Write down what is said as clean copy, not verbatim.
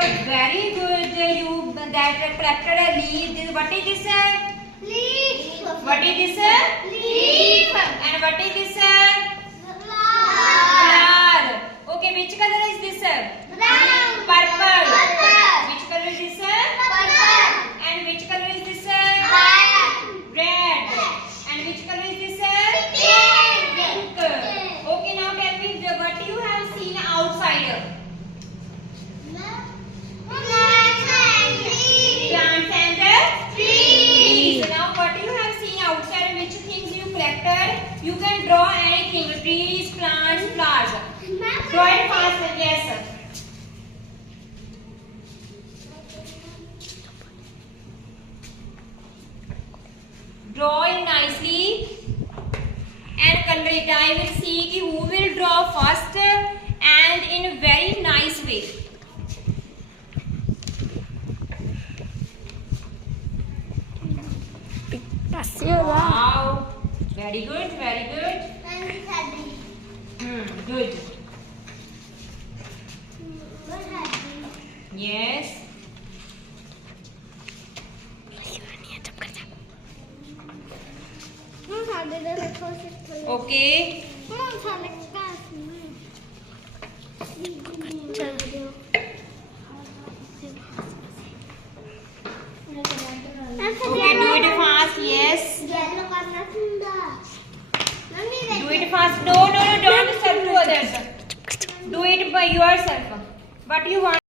Very good. You that collected a leaf. What is this? Leaf. What is this? Leaf. And what is this? Flower. Flower. Okay, which color is this? Brown. Purple. Purple. Which color is this? Purple. And which color is this? Black. Red. And which color is this? Pink. Okay, now tell me what you have seen outside. Plants and trees. Now what you have seen outside and which things you collected? You can draw anything. Trees, plants, flowers. Draw it fast. Yes, sir. Draw it nicely and color it. I will see who will draw first and in a very nice way. Wow, very good, very good. Good. Yes. Okay. Okay, do it fast. Yes. Do it fast. No, don't serve to others. Do it by yourself. What you want.